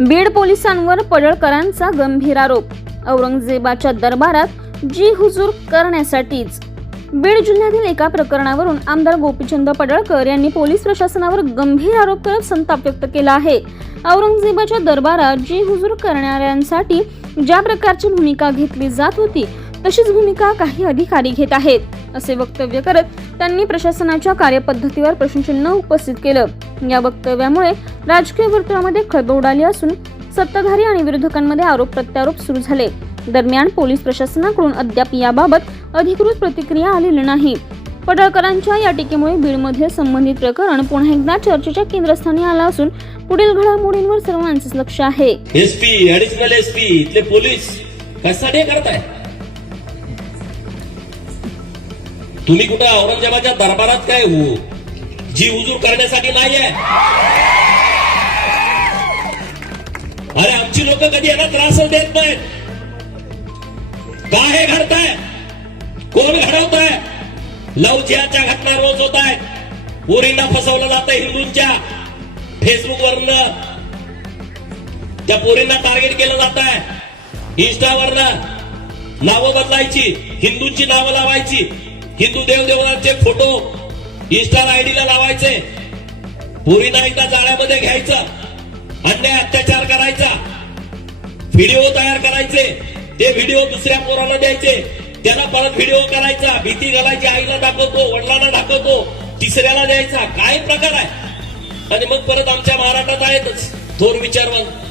बीड पोलिसांवर पडळकरांचा गंभीर आरोप। औरंगजेबाच्या दरबारात जी हुजूर करण्यासाठीच। बीड जिल्ह्यातील एका प्रकरणावरून आमदार गोपीचंद पडळकर यांनी पोलीस प्रशासनावर गंभीर आरोप करत संताप व्यक्त केला आहे। औरंगजेबाच्या दरबारात जी हुजूर करणाऱ्यांसाठी ज्या प्रकारची भूमिका घेतली जात होती तशीच भूमिका काही अधिकारी घेत आहेत, असे वक्तव्य करत त्यांनी प्रशासनाच्या कार्यपद्धतीवर प्रश्नचिन्ह उपस्थित केलं। या वक्तव्यामुळे राजकीय वर्तुळामध्ये खळबळ उडाली असून सत्ताधारी आणि विरोधकांमध्ये आरोप प्रत्यारोप सुरू झाले। दरम्यान पोलीस प्रशासनाकडून अद्याप याबाबत अधिकृत प्रतिक्रिया आलेली नाही। पडळकरांच्या या टीकेमुळे बीडमध्ये संबंधित प्रकरण पुन्हा एकदा चर्चेच्या केंद्रस्थानी आला असून पुढील घडामोडींवर सर्वांचेच लक्ष आहे। एसपी, ऍडिशनल एसपी इथले पोलीस कशासाठी करताय? तुम्ही कुठे औरंगजेबाच्या दरबारात काय जी हुजूर करण्यासाठी नाहीये? अरे आमची लोक कधी यांना त्रास देत नाहीत। का हे घडताय? कोण घडवताय? लव जिहादच्या घटना रोज होत आहेत। पोरींना फसवलं जातं हिंदूंच्या फेसबुक वरनं, त्या पोरींना टार्गेट केलं जात आहे। इंस्टावरनं नावं बदलायची, हिंदूंची नावं लावायची, हिंदू देवदेवतांचे फोटो इंस्टा आयडीला लावायचे, पोरींना एकदा जाळ्यामध्ये घ्यायचं, अन्याय अत्याचार करायचा, व्हिडिओ तयार करायचे, ते व्हिडिओ दुसऱ्या पोराला द्यायचे, त्याला परत व्हिडिओ करायचा, भीती घालायची, आईला दाखवतो, वडिलांना दाखवतो, तिसऱ्याला द्यायचा। काय प्रकार आहे? आणि मग परत आमच्या महाराष्ट्रात आहेतच थोर विचारवंत